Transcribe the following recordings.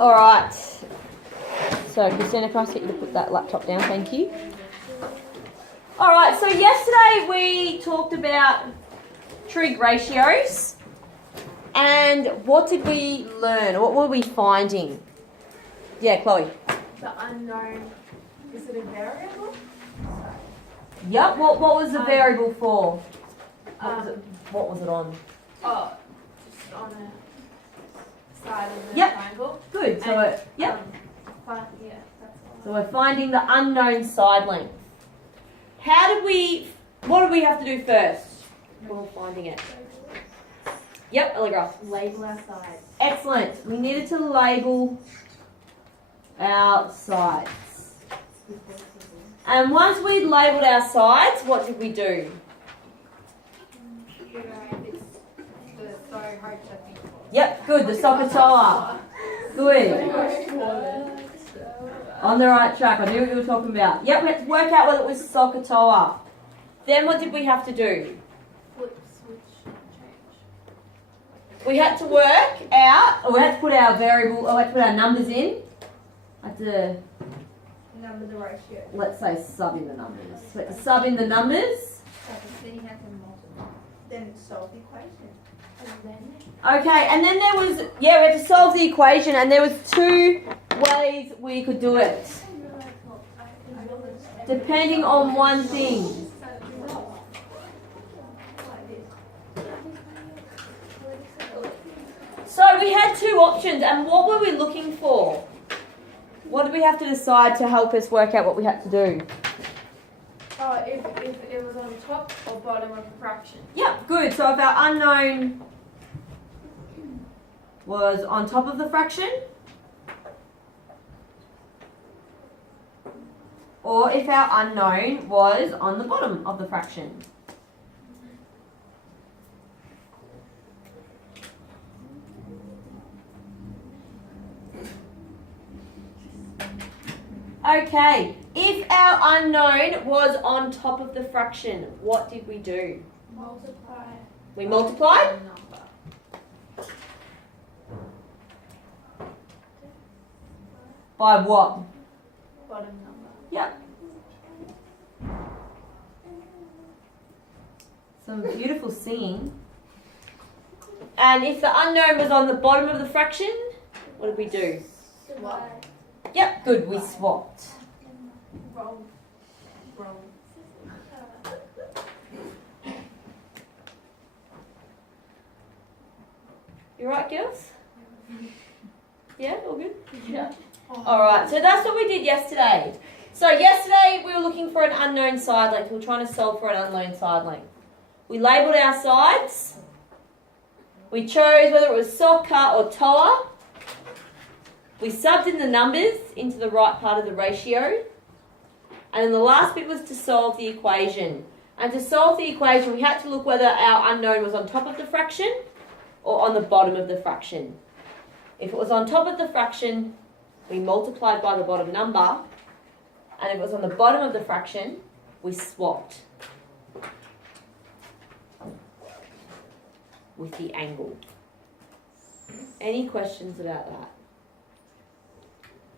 All right. So, Christina, can I ask you to put that laptop down? Thank you. All right. So yesterday we talked about trig ratios, and what did we learn? What were we finding? Yeah, Chloe. The unknown. Is it a variable? Yep. What was the variable for? What was it on? Oh, just on a side of the Yep. triangle. Good. So And, yep. That's all. So we're finding the unknown side length. What did we have to do first? We're finding it. Yep, Allegra. Label our sides. Excellent. We needed to label our sides. And once we'd labelled our sides, what did we do? Yep, good. The Sokotoa. Good. On the right track. I knew what you were talking about. Yep, we had to work out whether it was Sokotoa. Then what did we have to do? Flip, switch, change. We had to work out, or we had to put our variable, or we had to put our numbers in. I had to, Number the ratio. let's say, sub in the numbers. So we had to sub in the numbers. Then you have to multiply. Then solve the equation. And then? Okay, and then there was, we had to solve the equation, and there was two ways we could do it. Depending on one thing. So we had two options, and what were we looking for? What did we have to decide to help us work out what we had to do? Oh, if it was on top or bottom of a fraction. Yep, good. So if our unknown was on top of the fraction, or if our unknown was on the bottom of the fraction. Okay, if our unknown was on top of the fraction, what did we do? Multiply. We multiplied? Number. By what? Bottom number. Yep. Some beautiful singing. And if the unknown was on the bottom of the fraction, what did we do? Swap. Yep, good, we swapped. Roll. You right, girls? Yeah, all good? Yeah. Alright, so that's what we did yesterday. So yesterday we were looking for an unknown side length. We were trying to solve for an unknown side length. We labelled our sides. We chose whether it was Soka or Toa. We subbed in the numbers into the right part of the ratio. And then the last bit was to solve the equation. And to solve the equation, we had to look whether our unknown was on top of the fraction or on the bottom of the fraction. If it was on top of the fraction, we multiplied by the bottom number. And if it was on the bottom of the fraction, we swapped with the angle. Any questions about that?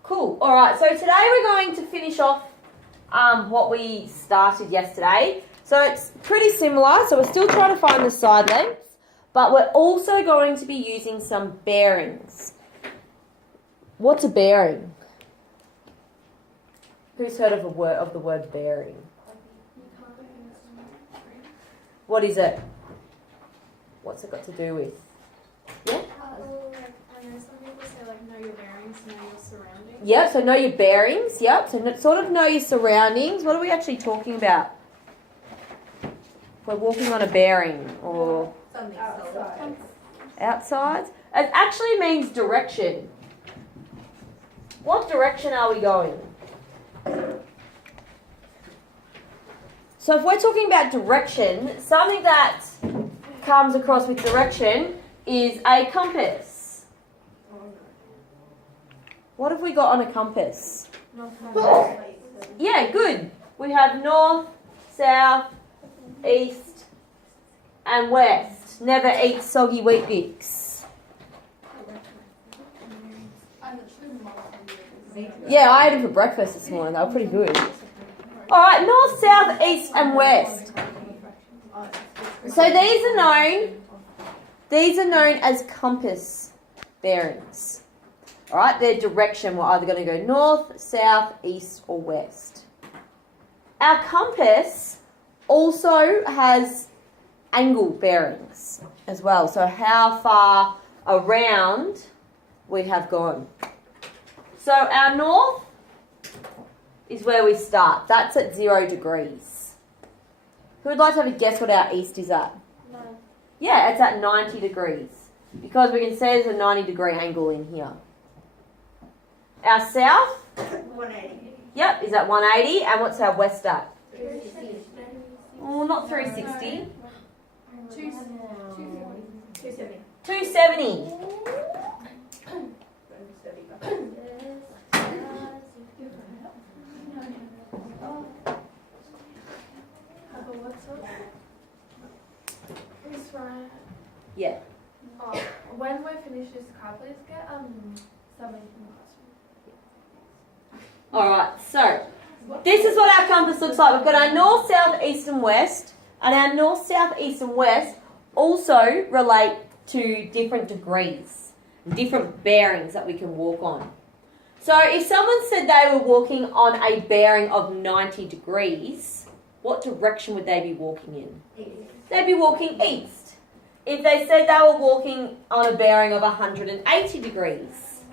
Cool. All right, so today we're going to finish off what we started yesterday. So it's pretty similar. So we're still trying to find the side lengths, but we're also going to be using some bearings. What's a bearing? Who's heard of the word bearing? What is it? What's it got to do with? Yeah? I know some people say know your bearings, know your surroundings. Yep, so know your bearings. Yep, so sort of know your surroundings. What are we actually talking about? If we're walking on a bearing or Something outside. outside. It actually means direction. What direction are we going? So if we're talking about direction, something that comes across with direction is a compass. What have we got on a compass? Yeah, good. We have north, south, east, and west. Never eat soggy Weet Bix. Yeah, I ate them for breakfast this morning. They were pretty good. All right, north, south, east, and west. So these are known as compass bearings. All right, their direction. We're either going to go north, south, east, or west. Our compass also has angle bearings as well. So how far around we have gone. So our north is where we start. That's at 0 degrees. Who would like to have a guess what our east is at? No. Yeah, it's at 90 degrees. Because we can see there's a 90-degree angle in here. Our south? 180. Yep, is at 180. And what's our west at? 360. Oh, not 360. 270. 270. Miss Ryan. Yeah. When we finish this car, please get something from the classroom. Alright, so this is what our compass looks like. We've got our north, south, east and west. And our north, south, east and west also relate to different degrees, different bearings that we can walk on. So if someone said they were walking on a bearing of 90 degrees, what direction would they be walking in? They'd be walking east. If they said they were walking on a bearing of 180 degrees,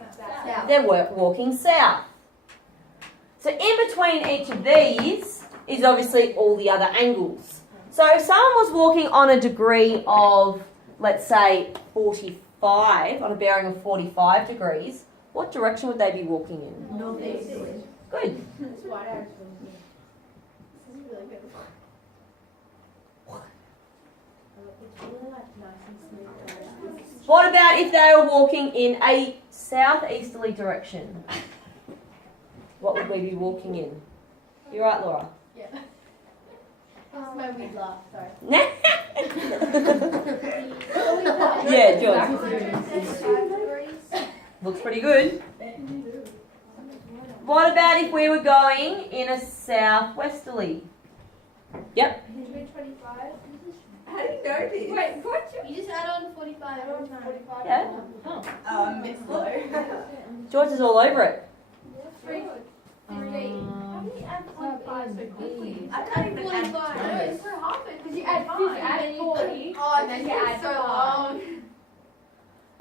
they're walking south. So in between each of these is obviously all the other angles. So if someone was walking on a degree of, let's say, 45, on a bearing of 45 degrees, what direction would they be walking in? Northeast. Good. That's what I actually mean. This is really good. What about if they were walking in a southeasterly direction? What would we be walking in? You're right, Laura. Yeah. That's my weird laugh, sorry. Yeah, George. Looks pretty good. What about if we were going in a southwesterly? Yep. 125. How do you know this? Wait, what? You just add on 45. 45. Yeah. Oh, I'm a bit slow. George is all over it. 3. How do you add 45 so quickly? I can't even add 45. No, numbers. it's so hard because you add 50, add 40. Oh, and then you add so long.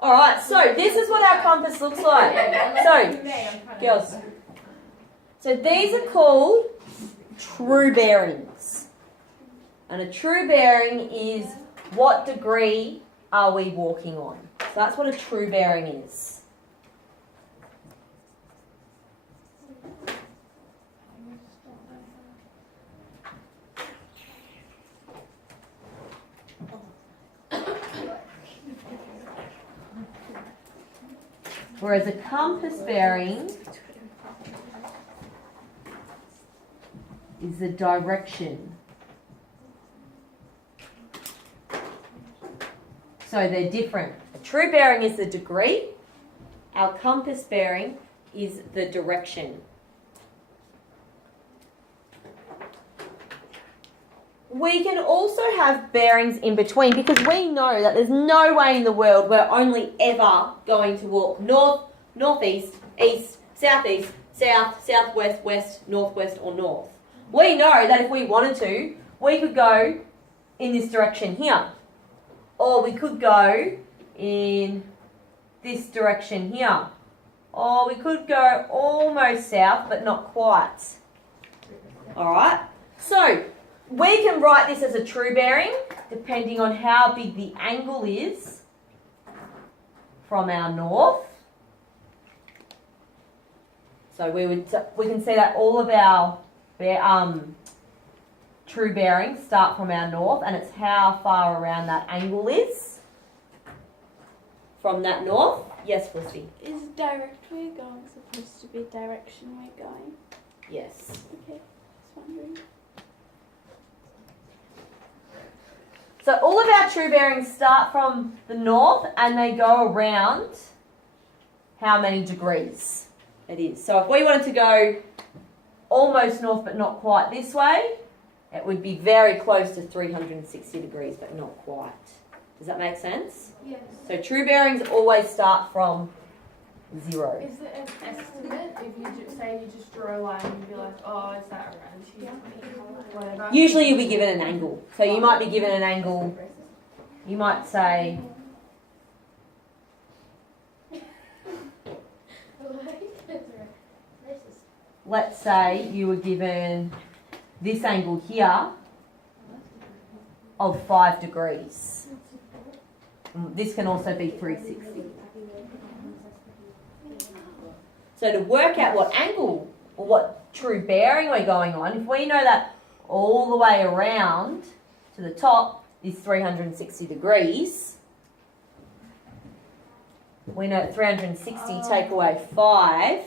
Alright, so this is what our compass looks like. So, girls. So these are called true bearings. And a true bearing is what degree are we walking on. So that's what a true bearing is. Whereas a compass bearing is the direction. So they're different. A true bearing is the degree. Our compass bearing is the direction. We can also have bearings in between because we know that there's no way in the world we're only ever going to walk north, northeast, east, southeast, south, southwest, west, northwest or north. We know that if we wanted to, we could go in this direction here. Or we could go in this direction here. Or we could go almost south but not quite. Alright? So, we can write this as a true bearing, depending on how big the angle is from our north. So we can see that all of our true bearings start from our north, and it's how far around that angle is from that north. Yes, Felicity? Is direct where you're going supposed to be direction we're going? Yes. Okay, just wondering. So all of our true bearings start from the north and they go around how many degrees? It is. So if we wanted to go almost north but not quite this way, it would be very close to 360 degrees but not quite. Does that make sense? Yes. So true bearings always start from 0. Is it an estimate if you say you just draw a line and you'd be like, oh, is that around here? Whatever. Usually you'll be given an angle. So you might be given an angle, you might say, let's say you were given this angle here of 5 degrees. This can also be 360. So to work out what angle or what true bearing we're going on, if we know that all the way around to the top is 360 degrees, we know that 360 take away 5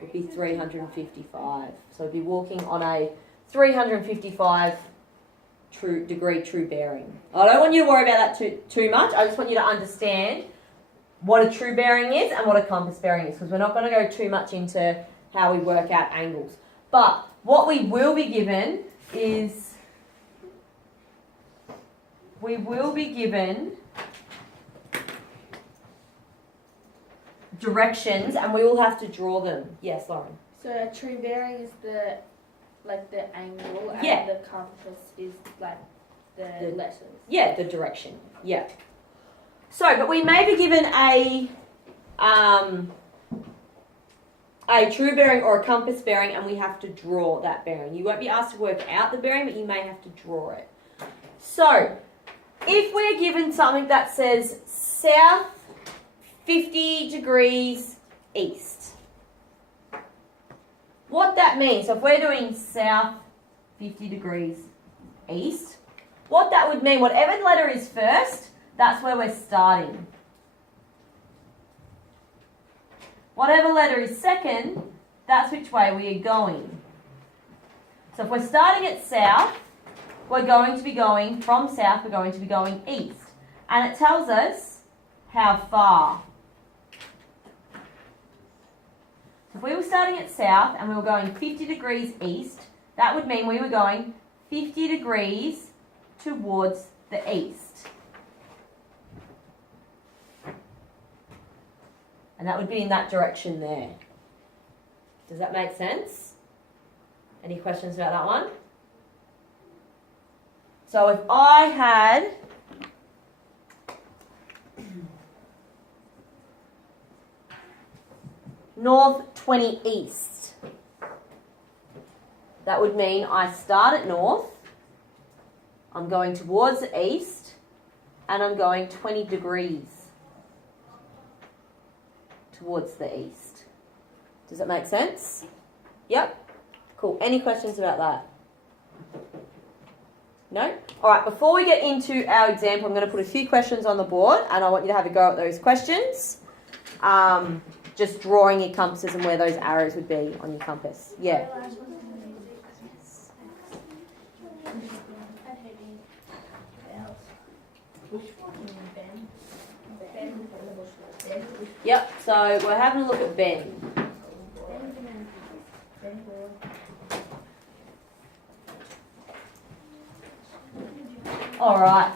would be 355. So we'd be walking on a 355 degree true bearing. I don't want you to worry about that too much. I just want you to understand what a true bearing is and what a compass bearing is, because we're not going to go too much into how we work out angles. But what we will be given is directions and we will have to draw them. Yes, Lauren. So a true bearing is the angle, and Yeah. the compass is like the letters. Yeah, the direction. Yeah. So, but we may be given a true bearing or a compass bearing, and we have to draw that bearing. You won't be asked to work out the bearing, but you may have to draw it. So, if we're given something that says south 50 degrees east, what that means, so if we're doing south 50 degrees east, what that would mean, whatever letter is first, that's where we're starting. Whatever letter is second, that's which way we are going. So if we're starting at south, we're going to be going from south, we're going to be going east. And it tells us how far. So if we were starting at south and we were going 50 degrees east, that would mean we were going 50 degrees towards the east. And that would be in that direction there. Does that make sense? Any questions about that one? So if I had north 20 east, that would mean I start at north, I'm going towards the east, and I'm going 20 degrees towards the east. Does that make sense? Yep. Cool. Any questions about that? No? Alright, before we get into our example, I'm going to put a few questions on the board and I want you to have a go at those questions. Just drawing your compasses and where those arrows would be on your compass. Yeah. Yep, so we're having a look at Ben. Alright.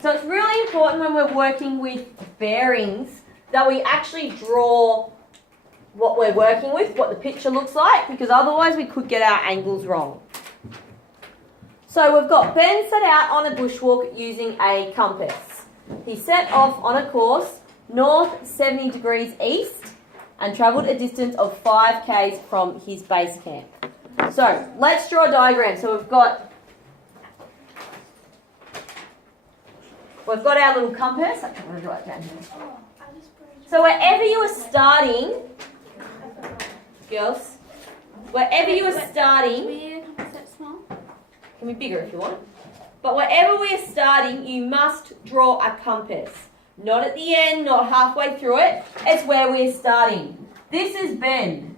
So it's really important when we're working with bearings that we actually draw what we're working with, what the picture looks like, because otherwise we could get our angles wrong. So we've got Ben set out on a bushwalk using a compass. He set off on a course north 70 degrees east and travelled a distance of 5 k's from his base camp. So let's draw a diagram. So we've got our little compass. I'm going to draw it down here. So wherever you are starting, girls, wherever you are starting, We need a compass that small. can be bigger if you want. But wherever we're starting, you must draw a compass. Not at the end, not halfway through it. It's where we're starting. This is Ben.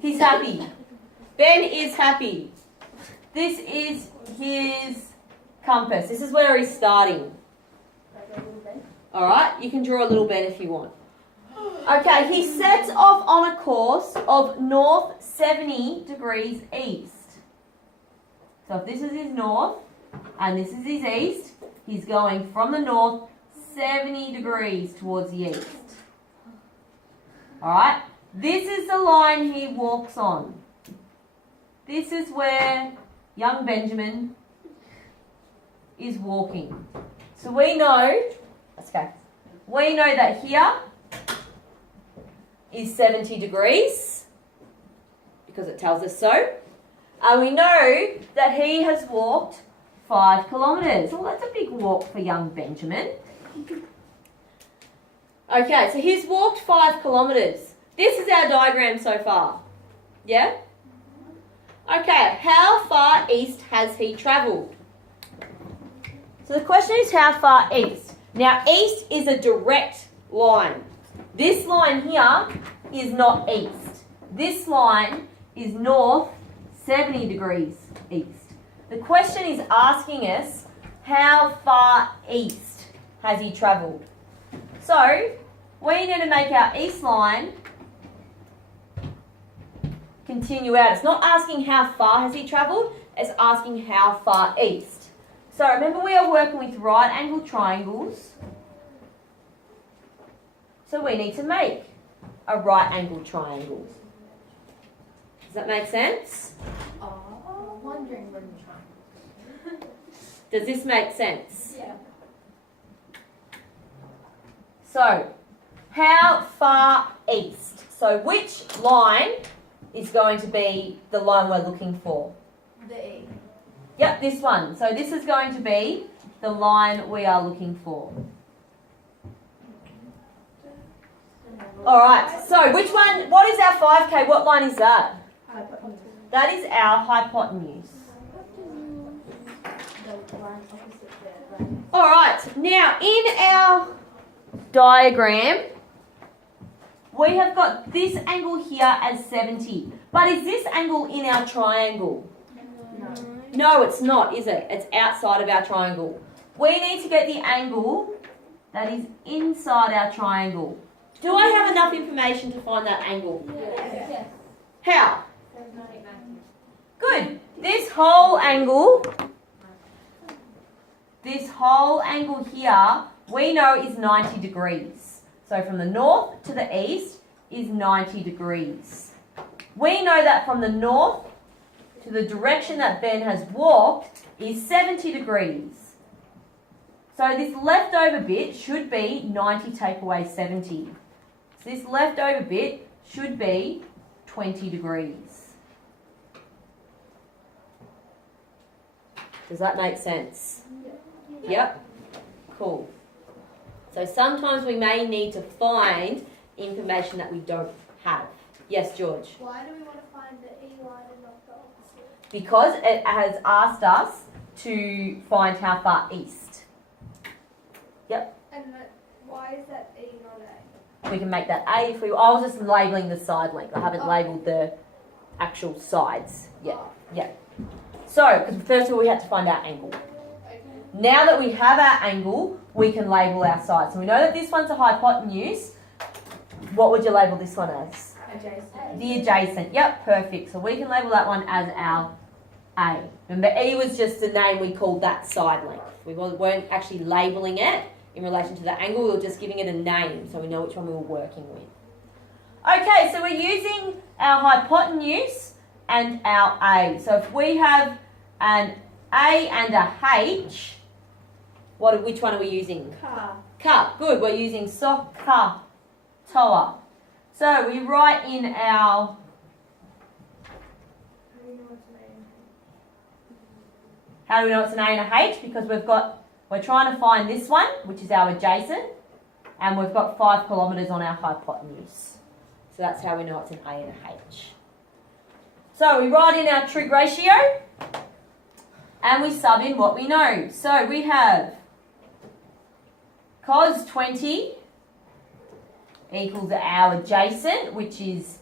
He's happy. Ben is happy. This is his compass. This is where he's starting. Alright, you can draw a little bend if you want. Okay, he sets off on a course of north 70 degrees east. So if this is his north and this is his east, he's going from the north 70 degrees towards the east. Alright, this is the line he walks on. This is where young Benjamin is walking. So we know, let's go. We know that here is 70 degrees because it tells us so. And we know that he has walked 5 kilometres. Well, that's a big walk for young Benjamin. Okay, so he's walked 5 kilometres. This is our diagram so far. Yeah? Okay, how far east has he travelled? So the question is how far east? Now, east is a direct line. This line here is not east. This line is north 70 degrees east. The question is asking us how far east has he travelled? So, we need to make our east line continue out. It's not asking how far has he travelled, it's asking how far east. So remember we are working with right angled triangles. So we need to make a right angled triangle. Does that make sense? Wondering when you're trying. Does this make sense? Yeah. So, how far east? So which line is going to be the line we're looking for? The E. Yep, this one. So this is going to be the line we are looking for. Alright, so which one, what is our 5K? What line is that? That is our hypotenuse. Alright, now in our diagram, we have got this angle here as 70. But is this angle in our triangle? No, it's not, is it? It's outside of our triangle. We need to get the angle that is inside our triangle. Do I have enough information to find that angle? Yes. How? Good. This whole angle here, we know is 90 degrees. So from the north to the east is 90 degrees. We know that from the north to the direction that Ben has walked is 70 degrees. So this leftover bit should be 90 take away 70. So this leftover bit should be 20 degrees. Does that make sense? Yep. Cool. So sometimes we may need to find information that we don't have. Yes, George? Why do we want to find the E line and not the opposite? Because it has asked us to find how far east. Yep. And why is that E not A? We can make that A if we... I was just labelling the side length. I haven't labelled the actual sides yet. Yeah. So, because first of all we had to find our angle. Okay. Now that we have our angle, we can label our sides. So we know that this one's a hypotenuse. What would you label this one as? Adjacent. The adjacent. Yep, perfect. So we can label that one as our A. Remember, E was just the name we called that side length. We weren't actually labelling it in relation to the angle. We were just giving it a name so we know which one we were working with. Okay, so we're using our hypotenuse and our A. So if we have an A and a H, which one are we using? Ka. Good. We're using so, ka, toa. So we write in our... How do we know it's an A and a H? Because we're trying to find this one, which is our adjacent, and we've got 5 kilometres on our hypotenuse. So that's how we know it's an A and a H. So we write in our trig ratio, and we sub in what we know. So we have cos 20 equals our adjacent, which is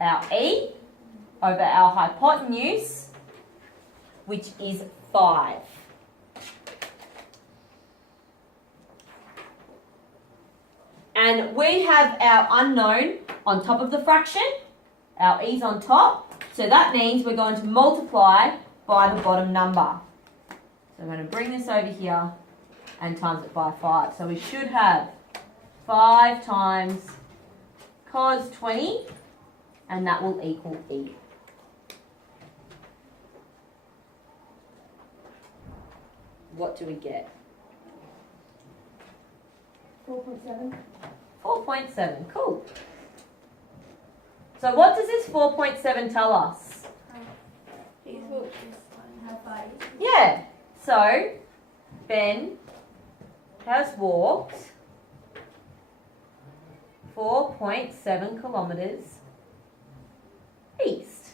our E, over our hypotenuse, which is 5. And we have our unknown on top of the fraction. Our e's on top. So that means we're going to multiply by the bottom number. So I'm going to bring this over here and times it by 5. So we should have 5 times cos 20, and that will equal E. What do we get? 4.7. 4.7, cool. So what does this 4.7 tell us? How far is it? Yeah, so Ben has walked 4.7 kilometres east.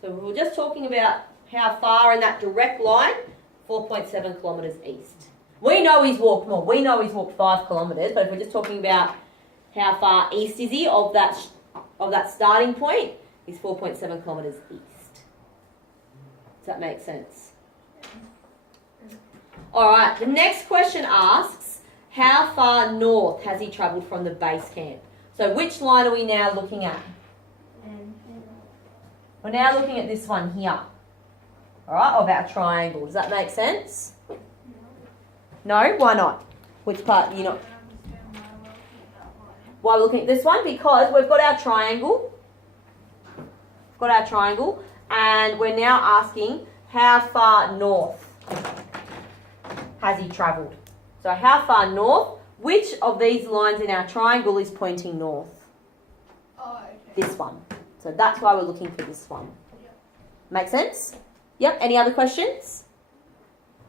So we were just talking about how far in that direct line, 4.7 kilometres east. We know he's walked more. We know he's walked 5 kilometres, but if we're just talking about how far east is he of that starting point, he's 4.7 kilometres east. Does that make sense? Alright, the next question asks, how far north has he travelled from the base camp? So which line are we now looking at? We're now looking at this one here. Alright, of our triangle. Does that make sense? No? Why not? Which part? You not? Why we're looking at this one? Because we've got our triangle. We've got our triangle. And we're now asking how far north has he travelled? So how far north? Which of these lines in our triangle is pointing north? Oh, okay. This one. So that's why we're looking for this one. Make sense? Yep. Any other questions?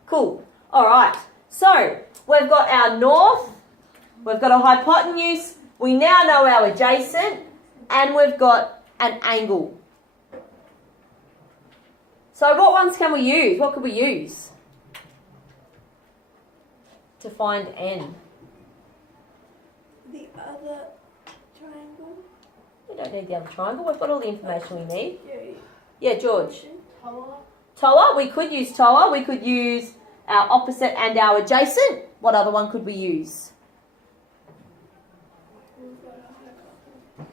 Cool. All right. So we've got our north. We've got a hypotenuse. We now know our adjacent. And we've got an angle. So what ones can we use? What could we use to find n? The other triangle. We don't need the other triangle. We've got all the information we need. Yeah. Yeah, George. Tower. TOA. We could use TOA. We could use our opposite and our adjacent. What other one could we use?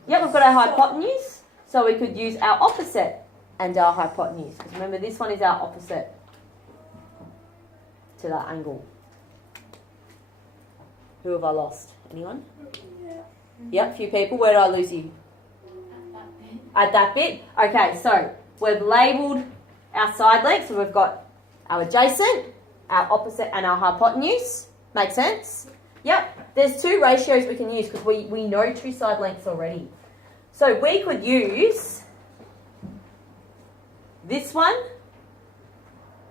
Yep, we've got our hypotenuse. So we could use our opposite and our hypotenuse. Because remember, this one is our opposite to that angle. Who have I lost? Anyone? Yeah. Yep, few people. Where did I lose you? At that bit. Okay, so we've labelled our side lengths. So we've got our adjacent, our opposite, and our hypotenuse. Make sense? Yep. There's 2 ratios we can use because we know 2 side lengths already. So we could use this one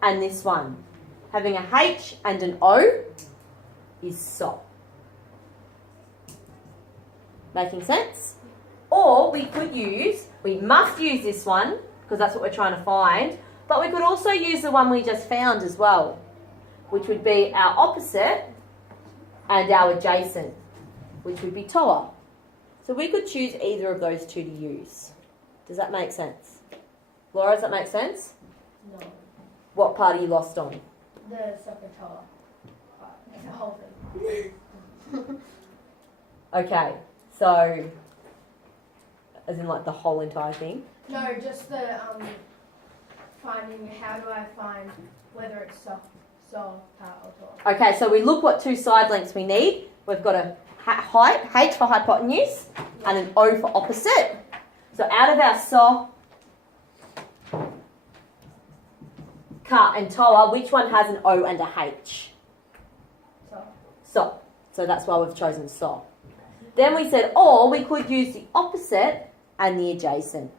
and this one. Having a H and an O is SO. Making sense? Or we must use this one because that's what we're trying to find, but we could also use the one we just found as well, which would be our opposite and our adjacent, which would be TOA. So we could choose either of those 2 to use. Does that make sense? Laura, does that make sense? No. What part are you lost on? The separate tower. The whole thing. Okay, so as in like the whole entire thing? No, just the finding. How do I find whether it's soft, part, or tall? Okay, so we look what 2 side lengths we need. We've got a height, H for hypotenuse, and an O for opposite. So out of our SO, cut and TOA, which one has an O and a H? So. So that's why we've chosen SO. Then we said, or we could use the opposite and the adjacent.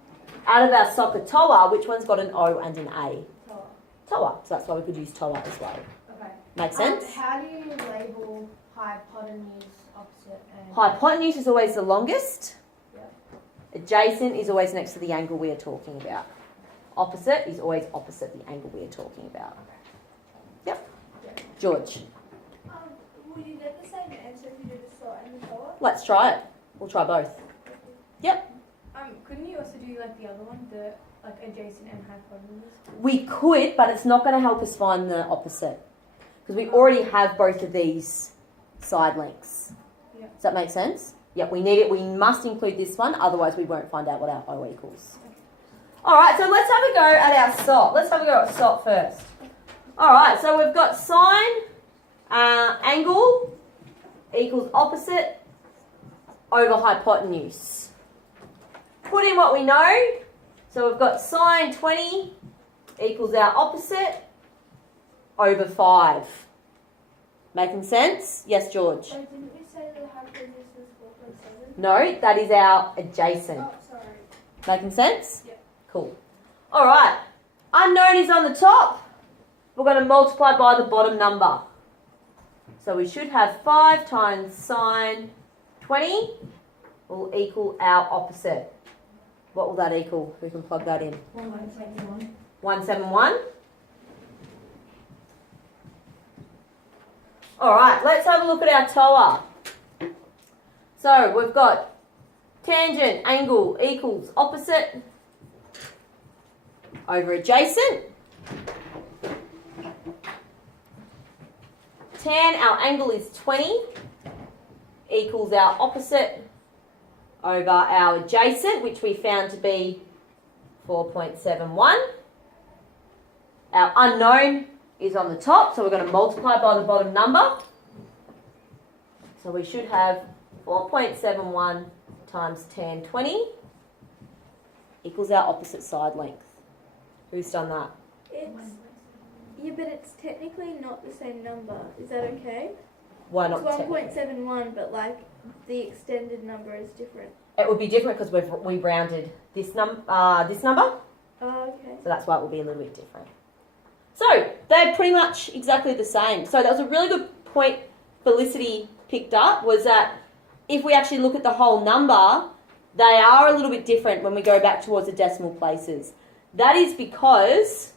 Out of our soccer TOA, which one's got an O and an A? Tower. TOA. So that's why we could use TOA as well. Okay. Make sense? How do you label hypotenuse, opposite, and... Hypotenuse is always the longest. Yep. Adjacent is always next to the angle we are talking about. Opposite is always opposite the angle we are talking about. Yep. George, Will you get the same answer if you do the SOT and the TOA? let's try it. We'll try both. Couldn't you also do like the other one, the like adjacent and hypotenuse? We could, but it's not going to help us find the opposite. Because we already have both of these side lengths. Yeah. Does that make sense? Yep, we need it. We must include this one, otherwise we won't find out what our O equals. Alright, so let's have a go at our SOT. Let's have a go at SOT first. Alright, so we've got sine, angle equals opposite over hypotenuse. Put in what we know. So we've got sine 20 equals our opposite over 5. Making sense? Yes, George? Wait, didn't we say the hypotenuse was 4.7? No, that is our adjacent. Oh, sorry. Making sense? Yep. Cool. Alright. Unknown is on the top. We're going to multiply by the bottom number. So we should have 5 times sine 20 will equal our opposite. What will that equal? We can plug that in. 171. 171. Alright, let's have a look at our TOA. So we've got tangent angle equals opposite over adjacent. Tan, our angle is 20, equals our opposite over our adjacent, which we found to be 4.71. Our unknown is on the top, so we're going to multiply by the bottom number. So we should have 4.71 times tan 20 equals our opposite side length. Who's done that? Yeah, but it's technically not the same number. Is that okay? Why It's not? 1.71, but like the extended number is different. It would be different because we rounded this number, Oh, okay. so that's why it will be a little bit different. So they're pretty much exactly the same. So that was a really good point Felicity picked up, was that if we actually look at the whole number, they are a little bit different when we go back towards the decimal places. That is because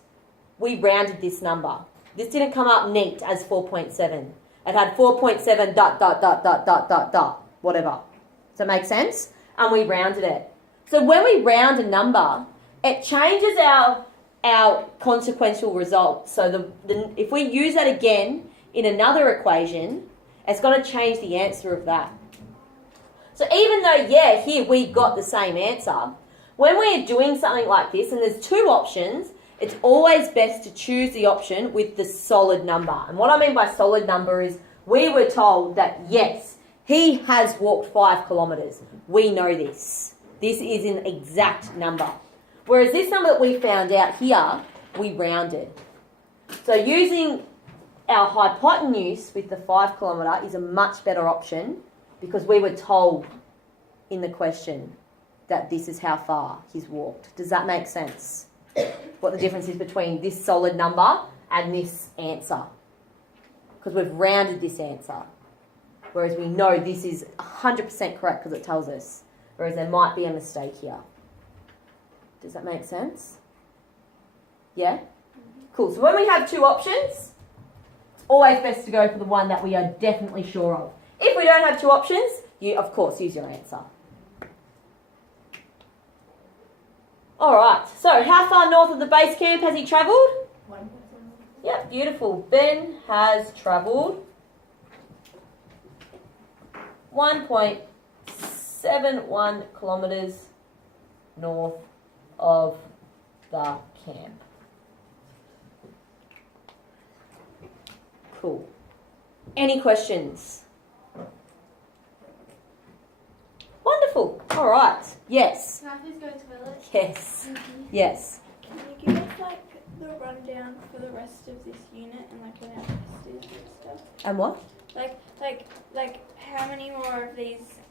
we rounded this number. This didn't come up neat as 4.7. It had 4.7 ... whatever. Does that make sense? And we rounded it. So when we round a number, it changes our consequential result. So if we use that again in another equation, it's going to change the answer of that. So even though, yeah, here we got the same answer, when we're doing something like this, and there's two options, it's always best to choose the option with the solid number. And what I mean by solid number is we were told that, yes, he has walked 5 kilometres. We know this. This is an exact number. Whereas this number that we found out here, we rounded. So using our hypotenuse with the 5 kilometre is a much better option because we were told in the question that this is how far he's walked. Does that make sense? What the difference is between this solid number and this answer. Because we've rounded this answer. Whereas we know this is 100% correct because it tells us. Whereas there might be a mistake here. Does that make sense? Yeah? Cool. So when we have two options, it's always best to go for the one that we are definitely sure of. If we don't have two options, you, of course, use your answer. All right. So how far north of the base camp has he travelled? 1.71. Yep, beautiful. Ben has travelled 1.71 kilometres north of the camp. Cool. Any questions? Wonderful. All right. Yes. Can I please go to the toilet? Yes. Yes. Can you give us like the rundown for the rest of this unit and like when our test is and stuff? And what? Like how many more of these